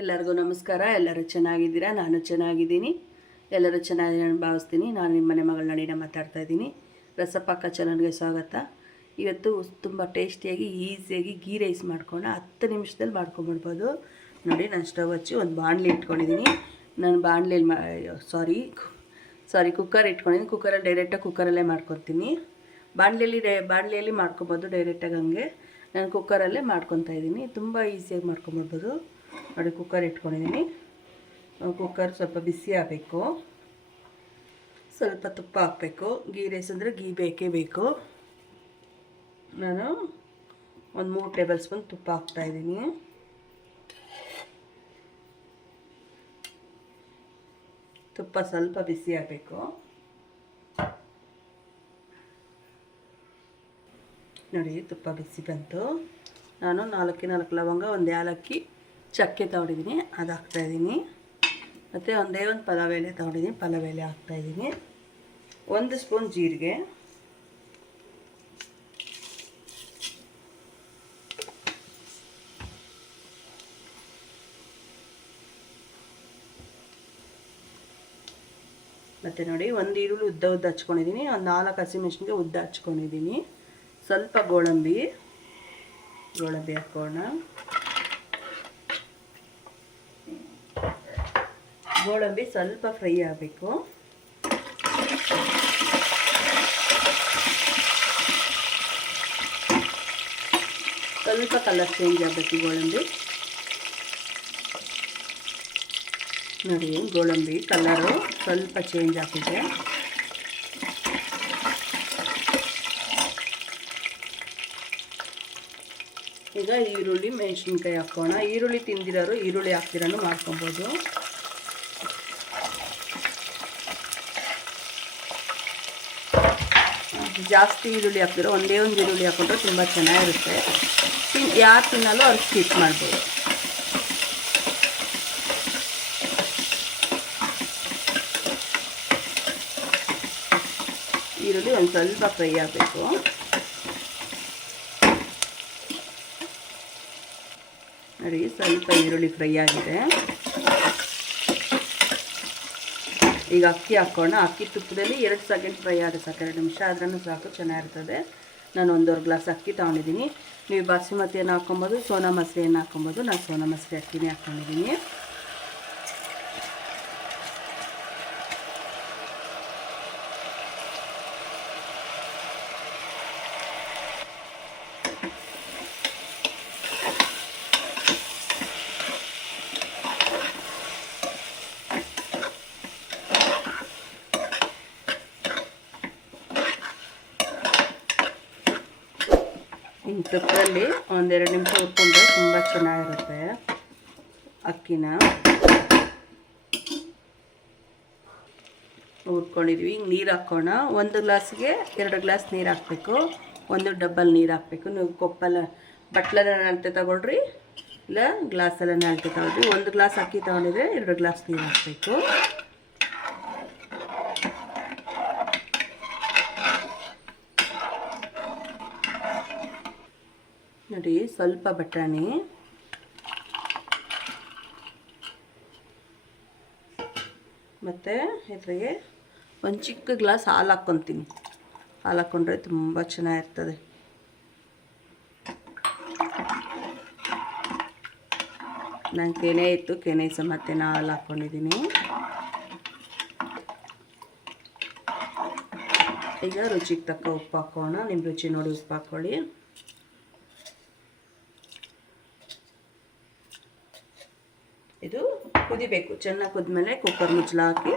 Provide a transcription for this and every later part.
ಎಲ್ಲರಿಗೂ ನಮಸ್ಕಾರ. ಎಲ್ಲರೂ ಚೆನ್ನಾಗಿದ್ದೀರಾ? ನಾನು ಚೆನ್ನಾಗಿದ್ದೀನಿ. ಎಲ್ಲರೂ ಚೆನ್ನಾಗಿ ನಾನು ಭಾವಿಸ್ತೀನಿ. ನಾನು ನಿಮ್ಮ ಮನೆ ಮಗಳ ನಡಿನ ಮಾತಾಡ್ತಾ ಇದ್ದೀನಿ. ರಸಪಾಕ ಚಾನಲ್ಗೆ ಸ್ವಾಗತ. ಇವತ್ತು ತುಂಬ ಟೇಸ್ಟಿಯಾಗಿ ಈಸಿಯಾಗಿ ಗೀ ರೈಸ್ ಮಾಡ್ಕೊಂಡು 10 ನಿಮಿಷದಲ್ಲಿ ಮಾಡ್ಕೊಂಬಿಡ್ಬೋದು. ನೋಡಿ, ನಾನು ಸ್ಟವ್ ಹಚ್ಚಿ ಒಂದು ಬಾಣಲಿ ಇಟ್ಕೊಂಡಿದ್ದೀನಿ. ನಾನು ಬಾಣಲಿಯಲ್ಲಿ ಕುಕ್ಕರ್ ಇಟ್ಕೊಂಡಿದ್ದೀನಿ. ಕುಕ್ಕರಲ್ಲಿ ಡೈರೆಕ್ಟಾಗಿ ಕುಕ್ಕರಲ್ಲೇ ಮಾಡ್ಕೊತೀನಿ. ಬಾಣಲಿಯಲ್ಲಿ ಮಾಡ್ಕೊಬೋದು ಡೈರೆಕ್ಟಾಗಿ. ಹಂಗೆ ನಾನು ಕುಕ್ಕರಲ್ಲೇ ಮಾಡ್ಕೊತಾ ಇದ್ದೀನಿ. ತುಂಬ ಈಸಿಯಾಗಿ ಮಾಡ್ಕೊಂಬಿಡ್ಬೋದು. ನೋಡಿ, ಕುಕ್ಕರ್ ಇಟ್ಕೊಂಡಿದ್ದೀನಿ. ಕುಕ್ಕರ್ ಸ್ವಲ್ಪ ಬಿಸಿ ಆಗಬೇಕು. ಸ್ವಲ್ಪ ತುಪ್ಪ ಹಾಕಬೇಕು. ಗೀ ರೈಸ್ ಅಂದರೆ ಗೀ ಬೇಕೇ ಬೇಕು. ನಾನು ಒಂದು 3 ಟೇಬಲ್ ಸ್ಪೂನ್ ತುಪ್ಪ ಹಾಕ್ತಾಯಿದ್ದೀನಿ. ತುಪ್ಪ ಸ್ವಲ್ಪ ಬಿಸಿ ಆಗಬೇಕು. ನೋಡಿ, ತುಪ್ಪ ಬಿಸಿ ಬಂತು. ನಾನು 4 ಲವಂಗ, ಒಂದು ಏಲಕ್ಕಿ, ಚಕ್ಕೆ ತಗೊಂಡಿದ್ದೀನಿ, ಅದು ಹಾಕ್ತಾಯಿದ್ದೀನಿ. ಮತ್ತು ಒಂದೇ ಒಂದು ಪಲಾವ್ ಎಲೆ ತಗೊಂಡಿದ್ದೀನಿ, ಪಲಾವ್ ಎಲೆ ಹಾಕ್ತಾಯಿದ್ದೀನಿ. 1 ಸ್ಪೂನ್ ಜೀರಿಗೆ, ಮತ್ತು ನೋಡಿ, ಒಂದು ಈರುಳ್ಳಿ ಉದ್ದ ಹಚ್ಕೊಂಡಿದ್ದೀನಿ. ಒಂದು 4 ಹಸಿಮೆಣಸಿನ್ಕಾಯಿ ಉದ್ದ ಹಚ್ಕೊಂಡಿದ್ದೀನಿ. ಸ್ವಲ್ಪ ಗೋಡಂಬಿ ಹಾಕೋಣ. ಗೋಡಂಬಿ ಸ್ವಲ್ಪ ಫ್ರೈ ಆಗಬೇಕು. ಸ್ವಲ್ಪ ಕಲರ್ ಚೇಂಜ್ ಆಗಬೇಕು ಗೋಡಂಬಿ. ನೋಡಿ, ಗೋಡಂಬಿ ಕಲರು ಸ್ವಲ್ಪ ಚೇಂಜ್ ಆಗಿದೆ. ಈಗ ಈರುಳ್ಳಿ ಮೆಣಸಿನ್ಕಾಯಿ ಹಾಕೋಣ. ಈರುಳ್ಳಿ ತಿಂದಿರೋರು ಈರುಳ್ಳಿ ಹಾಕ್ತಿರೋನು ಮಾಡ್ಕೊಬೋದು. ಜಾಸ್ತಿ ಈರುಳ್ಳಿ ಹಾಕ್ತಿರೋ ಒಂದೇ ಒಂದು ಈರುಳ್ಳಿ ಹಾಕೊಂಡ್ರೆ ತುಂಬ ಚೆನ್ನಾಗಿರುತ್ತೆ. ಯಾರು ತಿನ್ನಲ್ಲೋ ಅವ್ರು ಸ್ಕಿಪ್ ಮಾಡ್ಬೋದು. ಈರುಳ್ಳಿ ಒಂದು ಸ್ವಲ್ಪ ಫ್ರೈ ಆಗಬೇಕು. ನೋಡಿ, ಸ್ವಲ್ಪ ಈರುಳ್ಳಿ ಫ್ರೈ ಆಗಿದೆ. ಈಗ ಅಕ್ಕಿ ಹಾಕೋಣ. ಅಕ್ಕಿ ತುಪ್ಪದಲ್ಲಿ 2 ಸೆಕೆಂಡ್ ಫ್ರೈ ಆದರೆ ಸಾಕು, 2 ನಿಮಿಷ ಆದ್ರೂ ಸಾಕು, ಚೆನ್ನಾಗಿರ್ತದೆ. ನಾನು 1.5 ಗ್ಲಾಸ್ ಅಕ್ಕಿ ತೊಗೊಂಡಿದ್ದೀನಿ. ನೀವು ಬಾಸುಮತಿಯನ್ನು ಹಾಕ್ಕೊಬೋದು, ಸೋನಾ ಮಸೂರಿಯನ್ನು ಹಾಕ್ಕೊಬೋದು. ನಾನು ಸೋನಾ ಮಸೂರಿ ಅಕ್ಕಿನೇ ಹಾಕ್ಕೊಂಡಿದ್ದೀನಿ. ಹಿಂಗೆ ತುಪ್ಪದಲ್ಲಿ 1-2 ನಿಮಿಷ ಹುರ್ಕೊಂಡ್ರೆ ತುಂಬ ಚೆನ್ನಾಗಿರುತ್ತೆ. ಅಕ್ಕಿನ ಹುರ್ಕೊಂಡಿದ್ವಿ. ಹಿಂಗೆ ನೀರು ಹಾಕೋಣ. 1 ಗ್ಲಾಸ್ಗೆ 2 ಗ್ಲಾಸ್ ನೀರು ಹಾಕಬೇಕು. 1 ಡಬ್ಬಲ್ ನೀರು ಹಾಕಬೇಕು. ನೀವು ಬಟ್ಲಲ್ಲಿ ಅಳತೆ ತಗೊಳ್ರಿ, ಇಲ್ಲ ಗ್ಲಾಸಲ್ಲಿ ಅಳತೆ ತಗೊಳ್ರಿ. 1 ಗ್ಲಾಸ್ ಅಕ್ಕಿ ತೊಗೊಂಡಿದ್ರೆ 2 ಗ್ಲಾಸ್ ನೀರು ಹಾಕಬೇಕು. ನೋಡಿ, ಸ್ವಲ್ಪ ಬಟಾಣಿ, ಮತ್ತು ಇದ್ರಿಗೆ ಒಂದು ಚಿಕ್ಕ ಗ್ಲಾಸ್ ಹಾಲು ಹಾಕ್ಕೊತೀನಿ. ಹಾಲು ಹಾಕ್ಕೊಂಡ್ರೆ ತುಂಬ ಚೆನ್ನಾಗಿರ್ತದೆ. ನಾನು ಕೆನೆ ಇತ್ತು, ಕೆನೆ ಸಮೇತ ಹಾಲು ಹಾಕ್ಕೊಂಡಿದ್ದೀನಿ. ಈಗ ರುಚಿಗೆ ತಕ್ಕ ಉಪ್ಪು ಹಾಕೋಣ. ನಿಮ್ಮ ರುಚಿ ನೋಡಿ ಉಪ್ಪು ಹಾಕ್ಕೊಳ್ಳಿ. ಇದು ಕುದಿಬೇಕು. ಚೆನ್ನಾಗಿ ಕುದ್ಮೇಲೆ ಕುಕ್ಕರ್ ಮುಚ್ಚಳ ಹಾಕಿ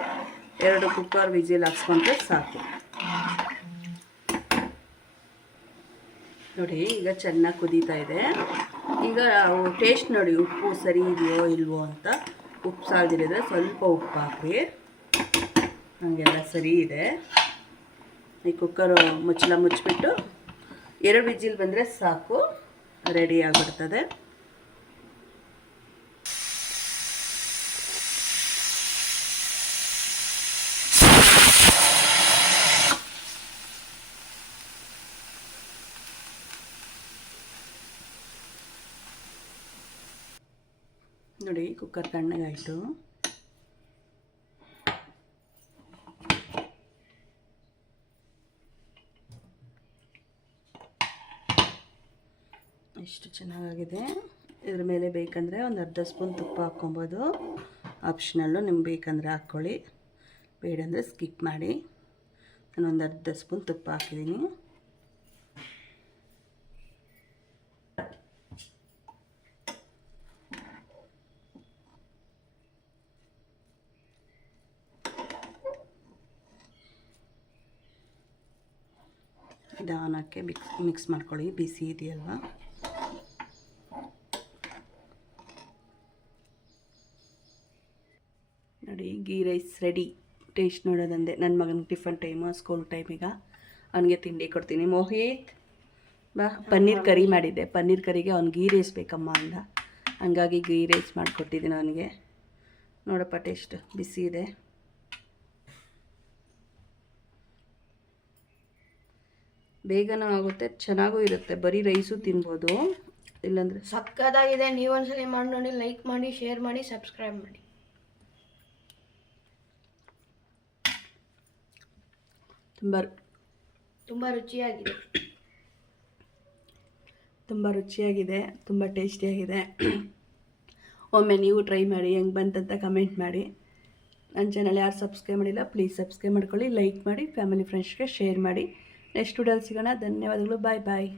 2 ಕುಕ್ಕರ್ ವಿಜಿಲ್ ಹಾಕ್ಸ್ಕೊಂಡ್ರೆ ಸಾಕು. ನೋಡಿ, ಈಗ ಚೆನ್ನಾಗಿ ಕುದೀತಾ ಇದೆ. ಈಗ ಟೇಸ್ಟ್ ನೋಡಿ, ಉಪ್ಪು ಸರಿ ಇದೆಯೋ ಇಲ್ವೋ ಅಂತ. ಉಪ್ಪು ಸಾಲ್ದಿರಿದ್ರೆ ಸ್ವಲ್ಪ ಉಪ್ಪು ಹಾಕಿ. ಹಾಗೆಲ್ಲ ಸರಿ ಇದೆ. ಈ ಕುಕ್ಕರ್ ಮುಚ್ಚಳ ಮುಚ್ಚಿಬಿಟ್ಟು 2 ವಿಜಿಲ್ ಬಂದರೆ ಸಾಕು, ರೆಡಿ ಆಗಿಬಿಡ್ತದೆ. ನೋಡಿ ಕುಕ್ಕರ್ ತಣ್ಣಗಾಯಿತು. ಎಷ್ಟು ಚೆನ್ನಾಗಿದೆ. ಇದ್ರ ಮೇಲೆ ಬೇಕಂದರೆ ಒಂದು ಅರ್ಧ ಸ್ಪೂನ್ ತುಪ್ಪ ಹಾಕ್ಕೊಬೋದು. ಆಪ್ಷನಲ್ಲು, ನಿಮ್ಗೆ ಬೇಕಂದರೆ ಹಾಕ್ಕೊಳ್ಳಿ, ಬೇಡಂದರೆ ಸ್ಕಿಪ್ ಮಾಡಿ. ನಾನು ಒಂದು ಅರ್ಧ ಸ್ಪೂನ್ ತುಪ್ಪ ಹಾಕಿದ್ದೀನಿ. ನಿಧಾನಕ್ಕೆ ಮಿಕ್ಸ್ ಮಾಡ್ಕೊಳ್ಳಿ, ಬಿಸಿ ಇದೆಯಲ್ವ. ನೋಡಿ ಗೀ ರೈಸ್ ರೆಡಿ. ಟೇಸ್ಟ್ ನೋಡೋದಂದೆ. ನನ್ನ ಮಗನಿಗೆ ಟಿಫನ್ ಟೈಮು, ಸ್ಕೂಲ್ ಟೈಮಿಗೆ ಅವನಿಗೆ ತಿಂಡಿ ಕೊಡ್ತೀನಿ. ಮೋಹಿತ್ ಬಾ, ಪನ್ನೀರ್ ಕರಿ ಮಾಡಿದ್ದೆ. ಪನ್ನೀರ್ ಕರಿಗೆ ಅವ್ನು ಗೀ ರೈಸ್ ಬೇಕಮ್ಮ ಅಂದ, ಹಂಗಾಗಿ ಗೀ ರೈಸ್ ಮಾಡಿಕೊಟ್ಟಿದ್ದೀನಿ ಅವನಿಗೆ. ನೋಡಪ್ಪ ಟೇಸ್ಟ್ ಬಿಸಿ ಇದೆ. ಬೇಗನೂ ಆಗುತ್ತೆ, ಚೆನ್ನಾಗೂ ಇರುತ್ತೆ. ಬರೀ ರೈಸು ತಿನ್ಬೋದು, ಇಲ್ಲಾಂದರೆ ಸಕ್ಕತ್ತಾಗಿದೆ. ನೀವೊಂದ್ಸಲಿ ಮಾಡಿ ನೋಡಿ, ಲೈಕ್ ಮಾಡಿ, ಶೇರ್ ಮಾಡಿ, ಸಬ್ಸ್ಕ್ರೈಬ್ ಮಾಡಿ. ತುಂಬ ರುಚಿಯಾಗಿದೆ. ತುಂಬ ಟೇಸ್ಟಿಯಾಗಿದೆ. ಒಮ್ಮೆ ನೀವು ಟ್ರೈ ಮಾಡಿ, ಹೆಂಗೆ ಬಂತಂತ ಕಮೆಂಟ್ ಮಾಡಿ. ನನ್ನ ಚಾನಲ್ ಯಾರು ಸಬ್ಸ್ಕ್ರೈಬ್ ಮಾಡಿಲ್ಲ ಪ್ಲೀಸ್ ಸಬ್ಸ್ಕ್ರೈಬ್ ಮಾಡ್ಕೊಳ್ಳಿ, ಲೈಕ್ ಮಾಡಿ, ಫ್ಯಾಮಿಲಿ ಫ್ರೆಂಡ್ಸ್ಗೆ ಶೇರ್ ಮಾಡಿ. ನೆಕ್ಸ್ಟ್ ವಿಡಿಯೋಲಿ ಸಿಗೋಣ. ಧನ್ಯವಾದಗಳು. ಬಾಯ್ ಬಾಯ್.